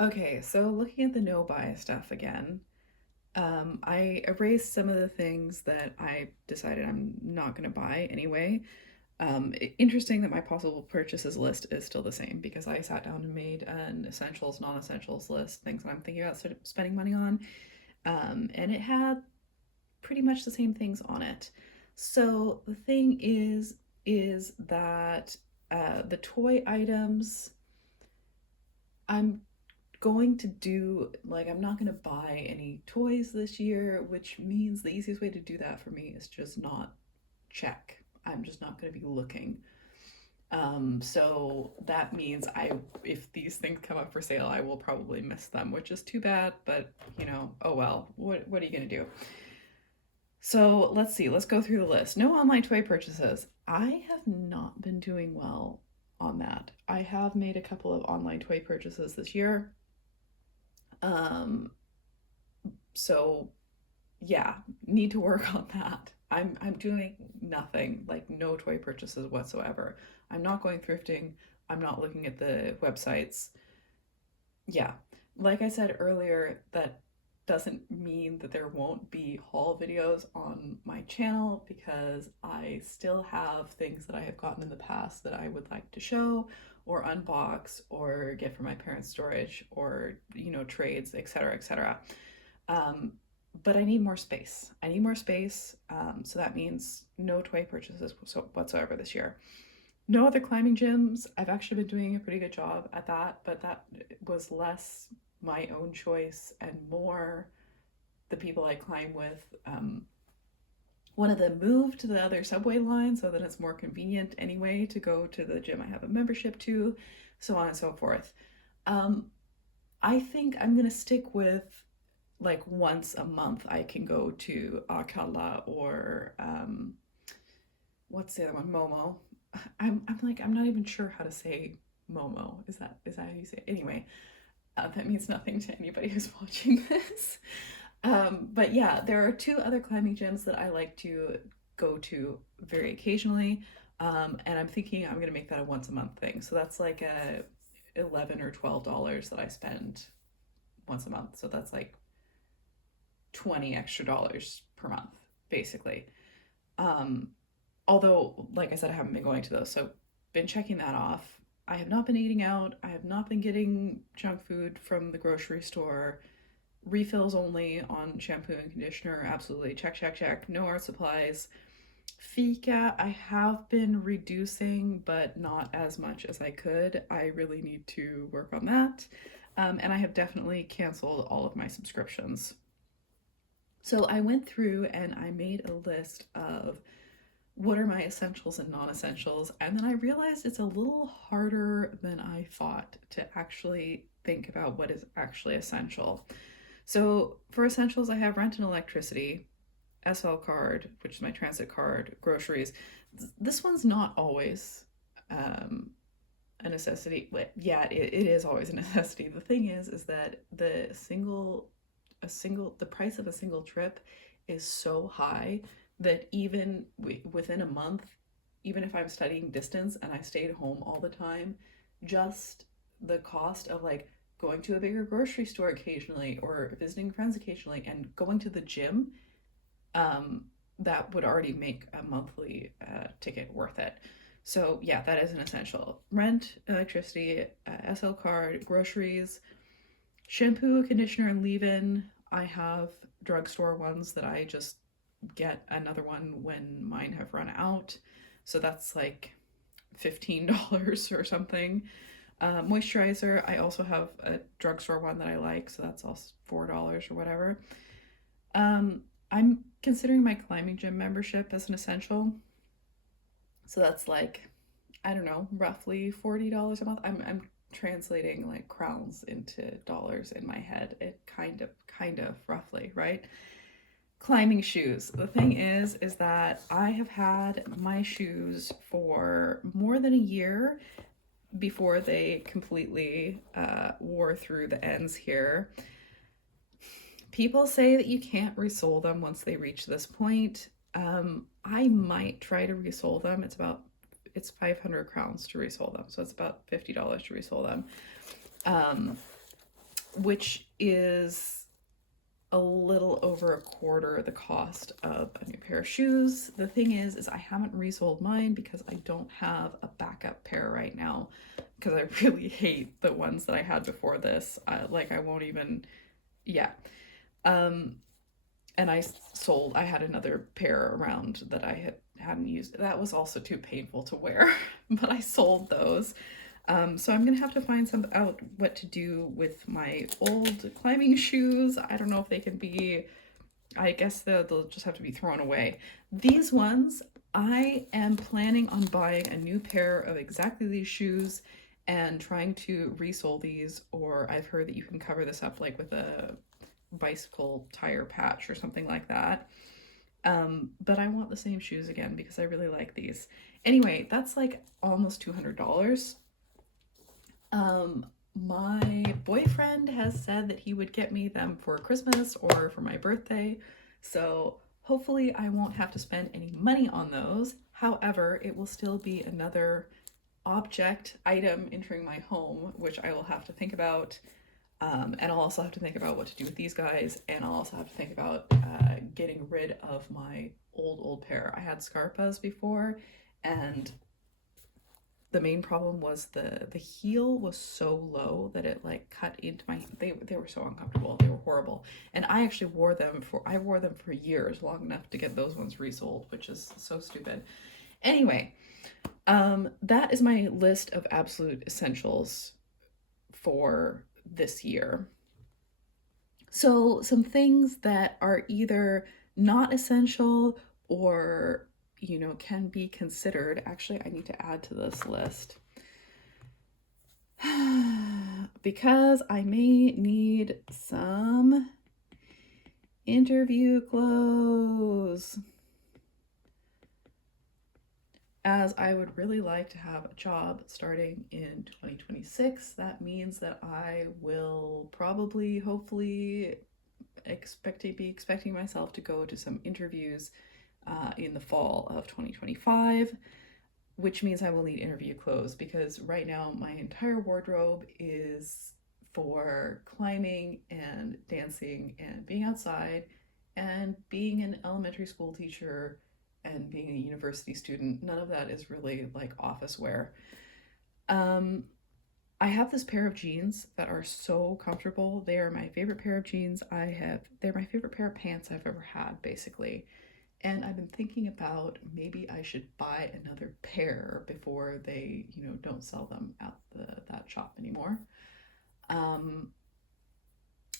Okay, so looking at the no buy stuff again, I erased some of the things that I decided I'm not going to buy anyway. Interesting that my possible purchases list is still the same because I sat down and made an essentials, non essentials list, things that I'm thinking about spending money on. And it had pretty much the same things on it. So the thing is that the toy items, I'm going to do like I'm not going to buy any toys this year, which means the easiest way to do that for me is just not check. I'm just not going to be looking. So that means if these things come up for sale, I will probably miss them, which is too bad, but oh well. What are you going to do? So let's see. Let's go through the list. No online toy purchases. I have not been doing well on that. I have made a couple of online toy purchases this year. Um, so yeah, need to work on that. I'm doing nothing, like no toy purchases whatsoever. I'm not going thrifting. I'm not looking at the websites. Yeah. Like I said earlier, that doesn't mean that there won't be haul videos on my channel because I still have things that I have gotten in the past that I would like to show or unbox or get from my parents' storage or, trades, etc., etc. Um, but I need more space. I need more space. So that means no toy purchases whatsoever this year. No other climbing gyms. I've actually been doing a pretty good job at that, but that was less my own choice and more the people I climb with. One of them moved to the other subway line so that it's more convenient anyway to go to the gym I have a membership to, so on and so forth. Um, I think I'm gonna stick with like once a month I can go to Akala or what's the other one? Momo. I'm not even sure how to say Momo. Is that how you say it? Anyway, that means nothing to anybody who's watching this. But yeah, there are two other climbing gyms that I like to go to very occasionally. And I'm thinking I'm gonna make that a once a month thing. So that's like a $11 or $12 that I spend once a month. So that's like 20 extra dollars per month, basically. Um, Although, like I said, I haven't been going to those, so been checking that off. I have not been eating out. I have not been getting junk food from the grocery store. Refills only on shampoo and conditioner. Absolutely. Check, check, check. No art supplies. Fika, I have been reducing, but not as much as I could. I really need to work on that. And I have definitely canceled all of my subscriptions. So I went through and I made a list of what are my essentials and non essentials. And then I realized it's a little harder than I thought to actually think about what is actually essential. So for essentials, I have rent and electricity, SL card, which is my transit card, groceries. This one's not always um, a necessity. Yeah, it is always a necessity. The thing is that the price of a single trip is so high that even within a month, even if I'm studying distance and I stayed home all the time, just the cost of like going to a bigger grocery store occasionally or visiting friends occasionally and going to the gym, um, that would already make a monthly ticket worth it. So yeah, that is an essential. Rent, electricity, SL card, groceries, shampoo, conditioner, and leave-in. I have drugstore ones that I just get another one when mine have run out. So that's like $15 or something. Moisturizer, I also have a drugstore one that I like, so that's also $4 or whatever. I'm considering my climbing gym membership as an essential. So that's like, I don't know, roughly $40 a month. I'm translating like crowns into dollars in my head. It kind of roughly, right? Climbing shoes. The thing is that I have had my shoes for more than a year before they completely wore through the ends here. People say that you can't resole them once they reach this point. I might try to resole them. It's 500 crowns to resole them, so it's about $50 to resole them. Um, which is a little over a quarter the cost of a new pair of shoes. The thing is I haven't resold mine because I don't have a backup pair right now, because I really hate the ones that I had before this. Like I won't even, yeah. Um, and I had another pair around that hadn't used. That was also too painful to wear, but I sold those. So I'm gonna have to find some out what to do with my old climbing shoes. I don't know if they can be, I guess they'll just have to be thrown away. These ones, I am planning on buying a new pair of exactly these shoes and trying to resole these, or I've heard that you can cover this up like with a bicycle tire patch or something like that. But I want the same shoes again because I really like these. Anyway, that's like almost $200. My boyfriend has said that he would get me them for Christmas or for my birthday, so hopefully I won't have to spend any money on those. However, it will still be another item entering my home, which I will have to think about. And I'll also have to think about what to do with these guys, and I'll also have to think about getting rid of my old pair. I had Scarpas before, and the main problem was the heel was so low that it like cut into my, they were so uncomfortable. They were horrible. And I wore them for years, long enough to get those ones resold, which is so stupid. Anyway, that is my list of absolute essentials for this year. So some things that are either not essential or can be considered. Actually, I need to add to this list because I may need some interview clothes, as I would really like to have a job starting in 2026. That means that I will probably, hopefully, be expecting myself to go to some interviews in the fall of 2025, which means I will need interview clothes, because right now my entire wardrobe is for climbing and dancing and being outside and being an elementary school teacher and being a university student. None of that is really like office wear. I have this pair of jeans that are so comfortable. They are my favorite pair of jeans I have. They're my favorite pair of pants I've ever had, basically. And I've been thinking about maybe I should buy another pair before they, don't sell them at that shop anymore. I'm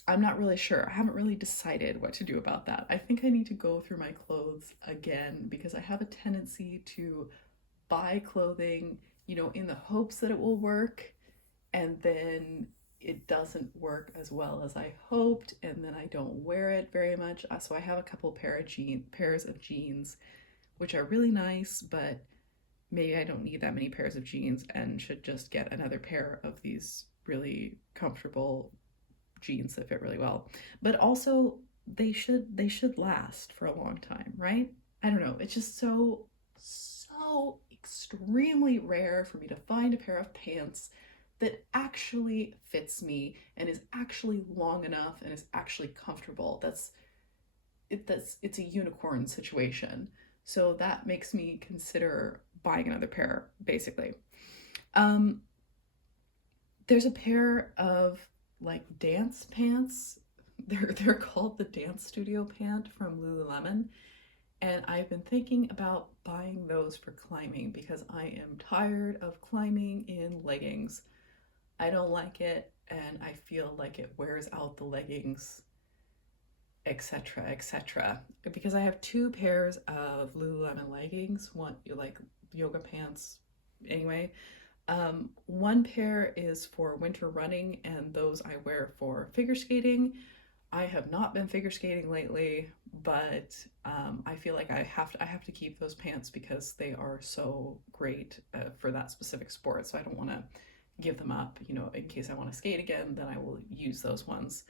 not really sure. I haven't really decided what to do about that. I think I need to go through my clothes again, because I have a tendency to buy clothing, in the hopes that it will work, and then it doesn't work as well as I hoped, and then I don't wear it very much. So I have a couple pairs of jeans, which are really nice, but maybe I don't need that many pairs of jeans and should just get another pair of these really comfortable jeans that fit really well. But also they should last for a long time, right? I don't know. It's just so extremely rare for me to find a pair of pants that actually fits me and is actually long enough and is actually comfortable. It's a unicorn situation. So that makes me consider buying another pair, basically. There's a pair of like dance pants. They're called the Dance Studio Pant from Lululemon. And I've been thinking about buying those for climbing because I am tired of climbing in leggings. I don't like it, and I feel like it wears out the leggings, etc., etc. Because I have two pairs of Lululemon leggings, one like yoga pants. Anyway, one pair is for winter running, and those I wear for figure skating. I have not been figure skating lately, but I feel like I have to keep those pants because they are so great for that specific sport. So I don't want to give them up, in case I want to skate again, then I will use those ones.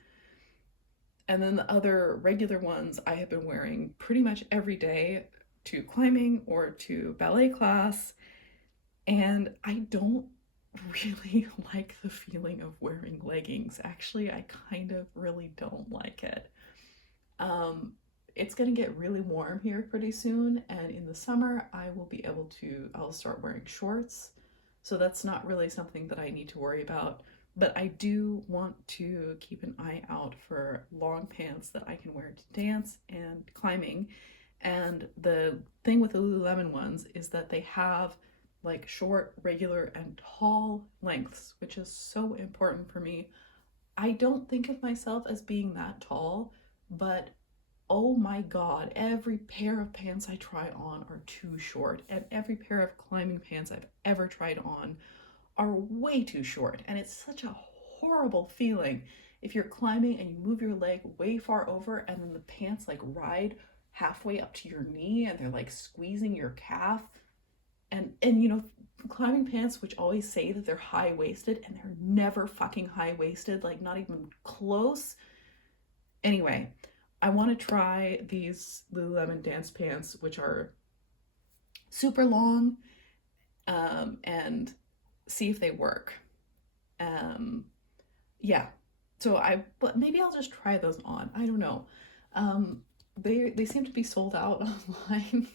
And then the other regular ones I have been wearing pretty much every day to climbing or to ballet class. And I don't really like the feeling of wearing leggings. Actually, I kind of really don't like it. Um, it's gonna get really warm here pretty soon, and in the summer, I'll start wearing shorts. So that's not really something that I need to worry about. But I do want to keep an eye out for long pants that I can wear to dance and climbing. And the thing with the Lululemon ones is that they have like short, regular, and tall lengths, which is so important for me. I don't think of myself as being that tall, but oh my god, every pair of pants I try on are too short, and every pair of climbing pants I've ever tried on are way too short. And it's such a horrible feeling if you're climbing and you move your leg way far over and then the pants like ride halfway up to your knee and they're like squeezing your calf. And you know, climbing pants which always say that they're high waisted and they're never fucking high waisted, like not even close. Anyway, I want to try these Lululemon dance pants, which are super long, and see if they work. Um, yeah, but maybe I'll just try those on. I don't know. They seem to be sold out online.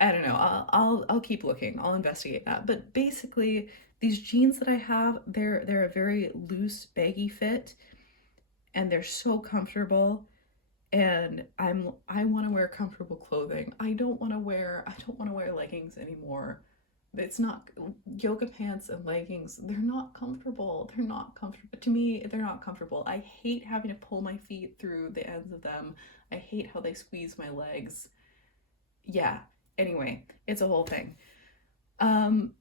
I don't know. I'll keep looking. I'll investigate that. But basically, these jeans that I have, they're a very loose, baggy fit, and they're so comfortable. And I want to wear comfortable clothing. I don't want to wear leggings anymore. It's not yoga pants and leggings. They're not comfortable. They're not comfortable. To me, they're not comfortable. I hate having to pull my feet through the ends of them. I hate how they squeeze my legs. Yeah. Anyway, it's a whole thing. Um,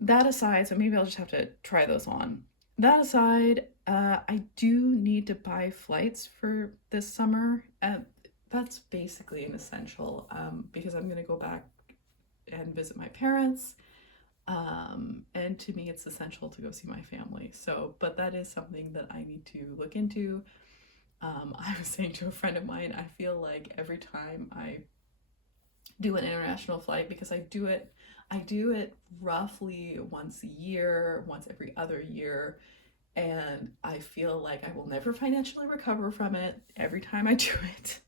that aside, so maybe I'll just have to try those on. That aside, I do need to buy flights for this summer. That's basically an essential, because I'm going to go back and visit my parents. And to me, it's essential to go see my family. So, but that is something that I need to look into. I was saying to a friend of mine, I feel like every time I do an international flight, because I do it roughly once a year, once every other year, and I feel like I will never financially recover from it every time I do it.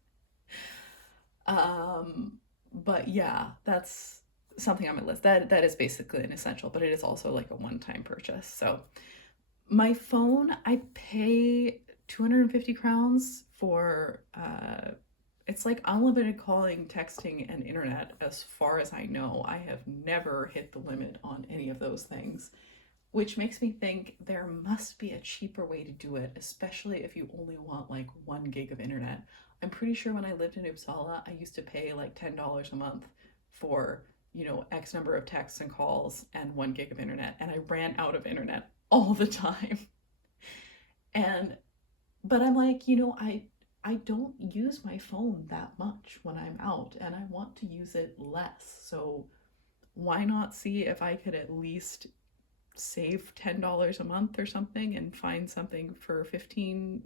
Um, but yeah, that's something on my list. That is basically an essential, but it is also like a one-time purchase. So my phone, I pay 250 crowns for it's like unlimited calling, texting, and internet. As far as I know, I have never hit the limit on any of those things, which makes me think there must be a cheaper way to do it, especially if you only want like 1 gig of internet. I'm pretty sure when I lived in Uppsala, I used to pay like $10 a month for, you know, X number of texts and calls and 1 gig of internet, and I ran out of internet all the time. And but I'm like, you know, I don't use my phone that much when I'm out and I want to use it less. So why not see if I could at least save $10 a month or something and find something for $15?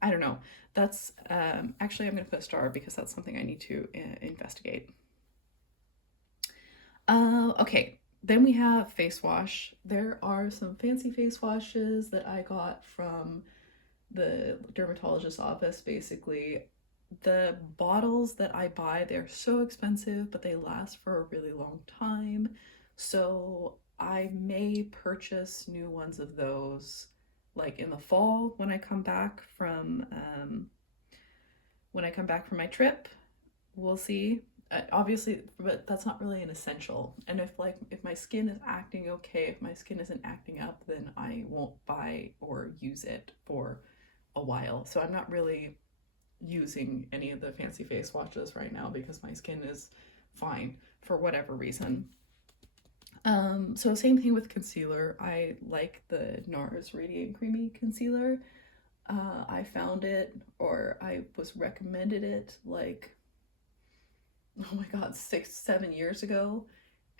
I don't know. That's actually, I'm going to put a star because that's something I need to investigate. Okay, then we have face wash. There are some fancy face washes that I got from the dermatologist's office. Basically, the bottles that I buy, they're so expensive, but they last for a really long time. So I may purchase new ones of those like in the fall when I come back from my trip. We'll see. Obviously, but that's not really an essential. And if my skin is acting okay, if my skin isn't acting up, then I won't buy or use it for a while. So I'm not really using any of the fancy face washes right now because my skin is fine for whatever reason. So same thing with concealer. I like the NARS Radiant Creamy Concealer. I found it, or I was recommended it like, oh my god, 6, 7 years ago,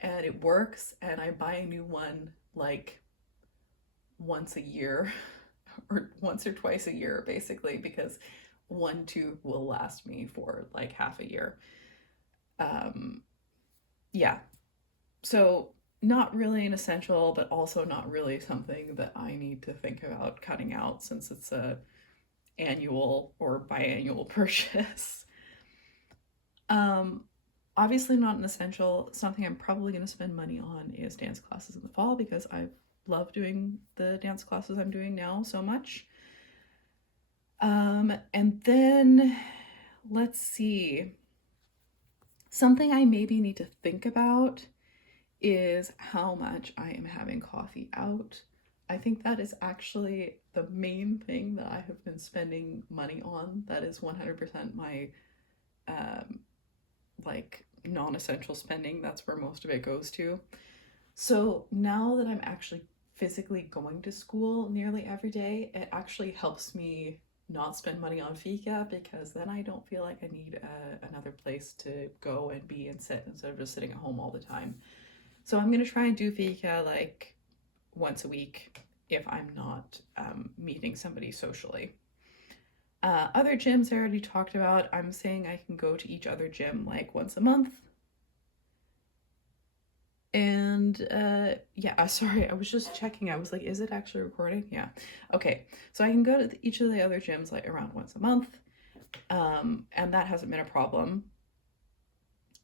and it works, and I buy a new one like once a year or once or twice a year basically, because one tube will last me for like half a year. um yeah, so not really an essential, but also not really something that I need to think about cutting out since it's a annual or biannual purchase. Um, Obviously not an essential. Something I'm probably going to spend money on is dance classes in the fall because I love doing the dance classes I'm doing now so much. And then let's see. Something I maybe need to think about is how much I am having coffee out. I think that is actually the main thing that I have been spending money on. That is 100% my um, like non-essential spending. That's where most of it goes to. So now that I'm actually physically going to school nearly every day, it actually helps me not spend money on fika because then I don't feel like I need another place to go and be and sit instead of just sitting at home all the time. So I'm gonna try and do fika like once a week if I'm not meeting somebody socially. Other gyms I already talked about. I'm saying I can go to each other gym like once a month. And yeah, sorry, I was just checking. I was like, is it actually recording? Yeah. Okay. So I can go to each of the other gyms like around once a month. And that hasn't been a problem.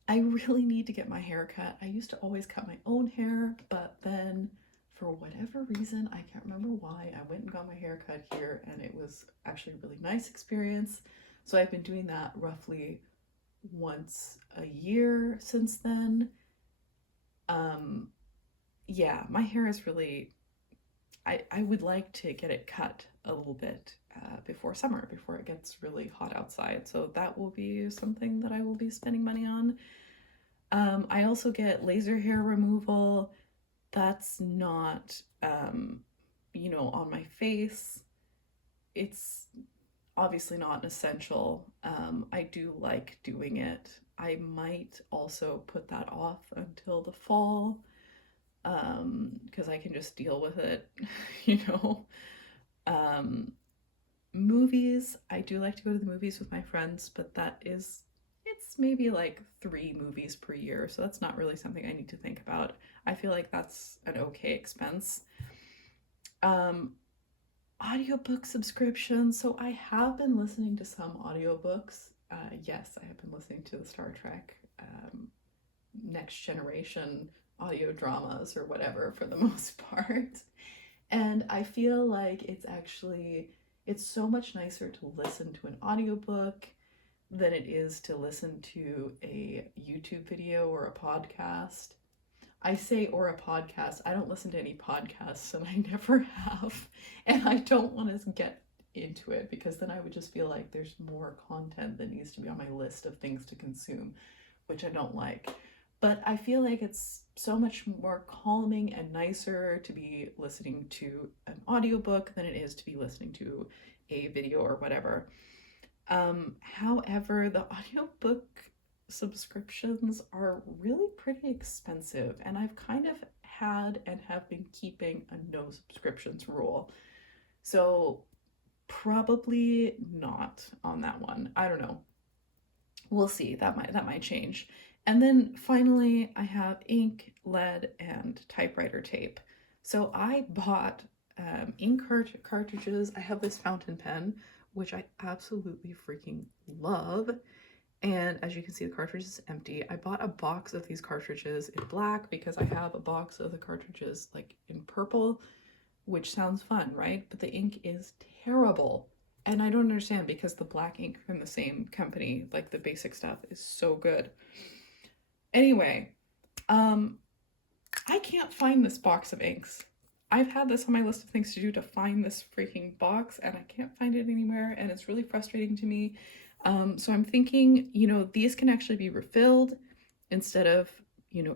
I really need to get my hair cut. I used to always cut my own hair, but then for whatever reason, I can't remember why, I went and got my hair cut here and it was actually a really nice experience. So I've been doing that roughly once a year since then. Um, yeah, my hair is really, I would like to get it cut a little bit before summer, before it gets really hot outside. So that will be something that I will be spending money on. I also get laser hair removal. That's not, on my face. It's obviously not an essential. I do like doing it. I might also put that off until the fall because I can just deal with it, you know. Um, Movies, I do like to go to the movies with my friends, but it's maybe like 3 movies per year, so that's not really something I need to think about. I feel like that's an okay expense. Um, Audiobook subscriptions. So I have been listening to some audiobooks. Yes, I have been listening to the Star Trek Next Generation audio dramas or whatever for the most part. And I feel like it's so much nicer to listen to an audiobook than it is to listen to a YouTube video or a podcast. I say or a podcast. I don't listen to any podcasts and I never have. And I don't want to get into it because then I would just feel like there's more content that needs to be on my list of things to consume, which I don't like. But I feel like it's so much more calming and nicer to be listening to an audiobook than it is to be listening to a video or whatever. However, the audiobook subscriptions are really pretty expensive, and I've kind of had and have been keeping a no subscriptions rule. So probably not on that one. I don't know. We'll see. That might change. And then finally, I have ink, lead, and typewriter tape. So I bought ink cartridges. I have this fountain pen, which I absolutely freaking love. And as you can see, the cartridge is empty. I bought a box of these cartridges in black because I have a box of the cartridges like in purple, which sounds fun, right? But the ink is terrible. And I don't understand because the black ink from the same company, like the basic stuff, is so good. Anyway, I can't find this box of inks. I've had this on my list of things to do to find this freaking box and I can't find it anywhere and it's really frustrating to me. So I'm thinking, these can actually be refilled instead of,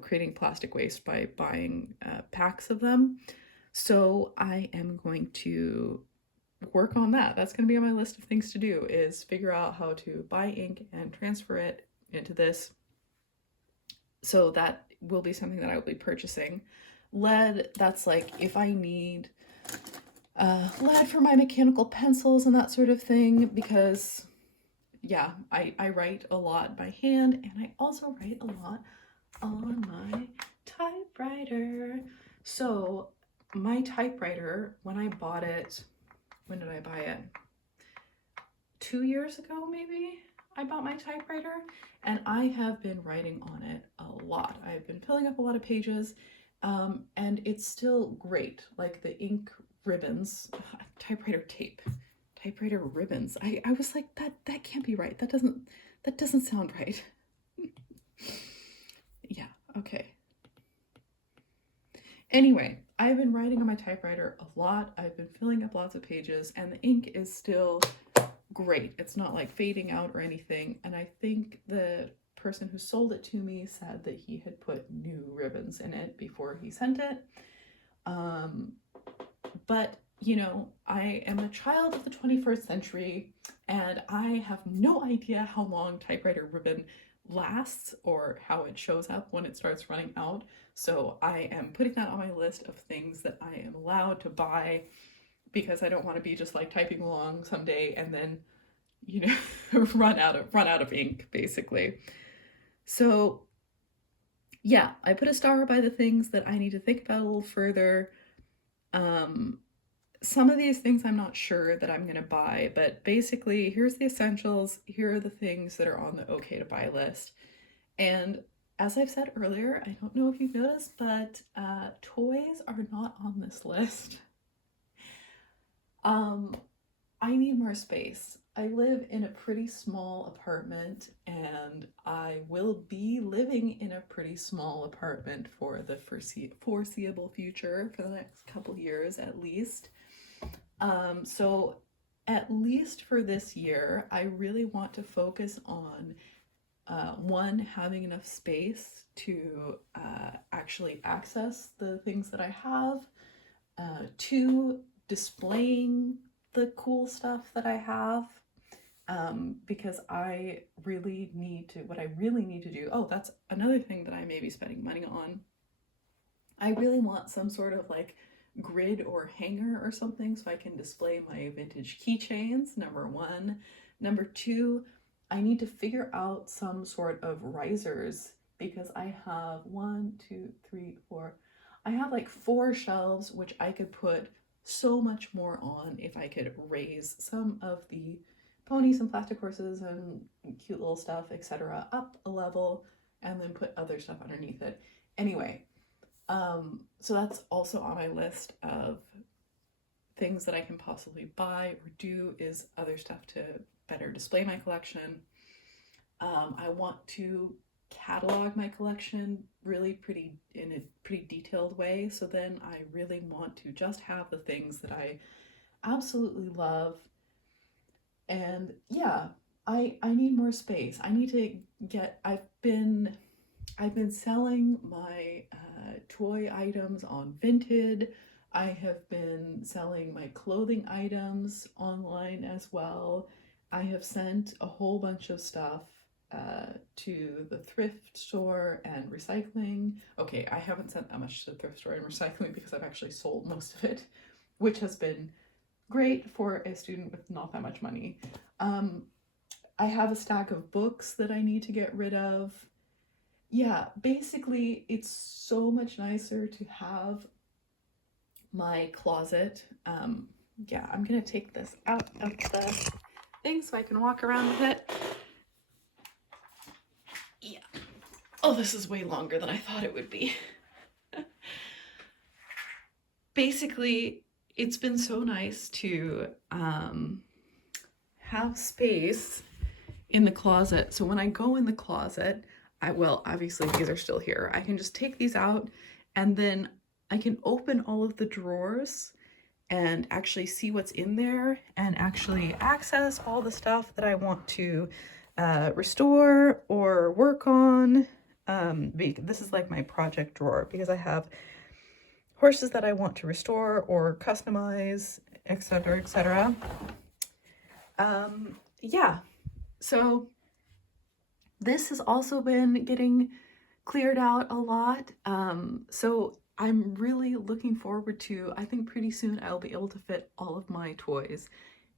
creating plastic waste by buying packs of them. So I am going to work on that. That's going to be on my list of things to do is figure out how to buy ink and transfer it into this. So that will be something that I will be purchasing. Lead, that's like if I need lead for my mechanical pencils and that sort of thing because yeah, I write a lot by hand and I also write a lot on my typewriter. So my typewriter, when I bought it, when did I buy it? 2 years ago, maybe, I bought my typewriter, and I have been writing on it a lot. I've been filling up a lot of pages, and it's still great. Like the ink ribbons, typewriter tape, typewriter ribbons. I was like, that can't be right. That doesn't sound right. Yeah, okay. Anyway, I've been writing on my typewriter a lot. I've been filling up lots of pages, and the ink is still great. It's not like fading out or anything. And I think the person who sold it to me said that he had put new ribbons in it before he sent it. But you know, I am a child of the 21st century, and I have no idea how long typewriter ribbon lasts or how it shows up when it starts running out. So I am putting that on my list of things that I am allowed to buy, because I don't want to be just like typing along someday and then, you know, run out of ink, basically. So yeah, I put a star by the things that I need to think about a little further. Some of these things I'm not sure that I'm going to buy, but basically, here's the essentials. Here are the things that are on the okay to buy list. And as I've said earlier, I don't know if you've noticed, but toys are not on this list. I need more space. I live in a pretty small apartment, and I will be living in a pretty small apartment for the foreseeable future, for the next couple years at least. So at least for this year, I really want to focus on one, having enough space to actually access the things that I have. Two, displaying the cool stuff that I have. Because I really need to, what I really need to do, oh, that's another thing that I may be spending money on. I really want some sort of like grid or hanger or something so I can display my vintage keychains, number one. Number two, I need to figure out some sort of risers, because I have 1, 2, 3, 4. I have like 4 shelves, which I could put so much more on if I could raise some of the ponies and plastic horses and cute little stuff, etc., up a level, and then put other stuff underneath it. Anyway, so that's also on my list of things that I can possibly buy or do, is other stuff to better display my collection. I want to catalog my collection really in a pretty detailed way. So then I really want to just have the things that I absolutely love. And yeah, I need more space. I need to get, I've been selling my toy items on Vinted. I have been selling my clothing items online as well. I have sent a whole bunch of stuff to the thrift store and recycling. Okay, I haven't sent that much to the thrift store and recycling because I've actually sold most of it, which has been great for a student with not that much money. I have a stack of books that I need to get rid of. Yeah, basically, it's so much nicer to have my closet. Yeah, I'm gonna take this out of the thing so I can walk around with it. Yeah. Oh, this is way longer than I thought it would be. Basically, it's been so nice to have space in the closet. So when I go in the closet, obviously these are still here. I can just take these out, and then I can open all of the drawers and actually see what's in there and actually access all the stuff that I want to restore or work on. This is like my project drawer, because I have horses that I want to restore or customize, etc., etc. Yeah, so this has also been getting cleared out a lot. So I'm really looking forward to, I think pretty soon I'll be able to fit all of my toys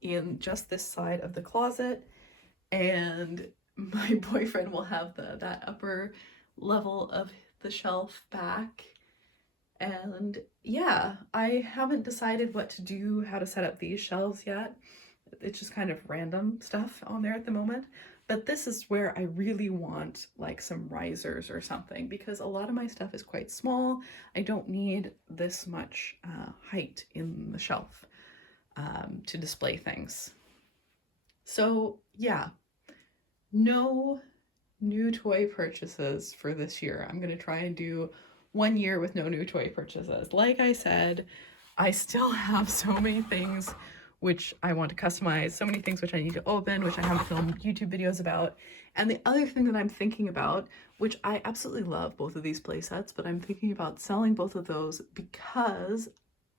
in just this side of the closet, and my boyfriend will have that upper level of the shelf back. And yeah, I haven't decided what to do, how to set up these shelves yet. It's just kind of random stuff on there at the moment. But this is where I really want like some risers or something, because a lot of my stuff is quite small. I don't need this much height in the shelf to display things. So yeah, no new toy purchases for this year. I'm going to try and do 1 year with no new toy purchases. Like I said, I still have so many things which I want to customize, so many things which I need to open, which I haven't filmed YouTube videos about. And the other thing that I'm thinking about, which I absolutely love both of these play sets, but I'm thinking about selling both of those because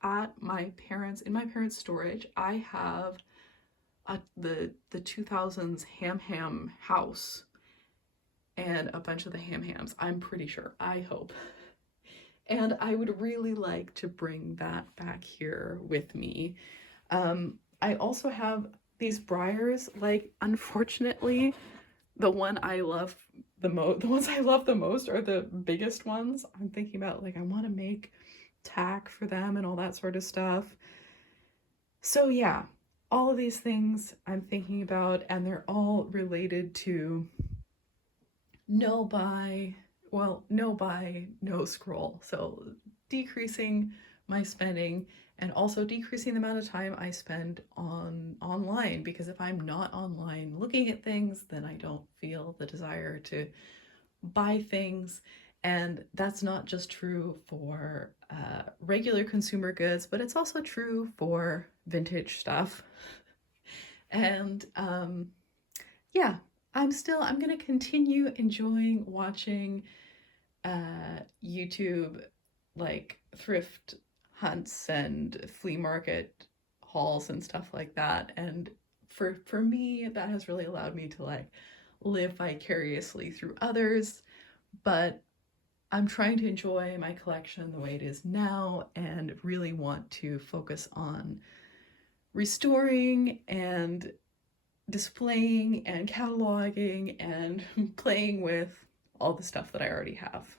at my parents' in my parents' storage, I have the 2000s Ham Ham house and a bunch of the Ham Hams. I'm pretty sure. I hope. And I would really like to bring that back here with me. I also have these Briars. Like, unfortunately, the ones I love the most are the biggest ones. I'm thinking about, like, I want to make tack for them and all that sort of stuff. So yeah, all of these things I'm thinking about, and they're all related to no buy, no scroll. So decreasing my spending and also decreasing the amount of time I spend online, because if I'm not online looking at things, then I don't feel the desire to buy things. And that's not just true for regular consumer goods, but it's also true for vintage stuff. And yeah, I'm going to continue enjoying watching YouTube, like thrift hunts and flea market hauls and stuff like that. And for me, that has really allowed me to like live vicariously through others. But I'm trying to enjoy my collection the way it is now and really want to focus on restoring and displaying and cataloging and playing with all the stuff that I already have.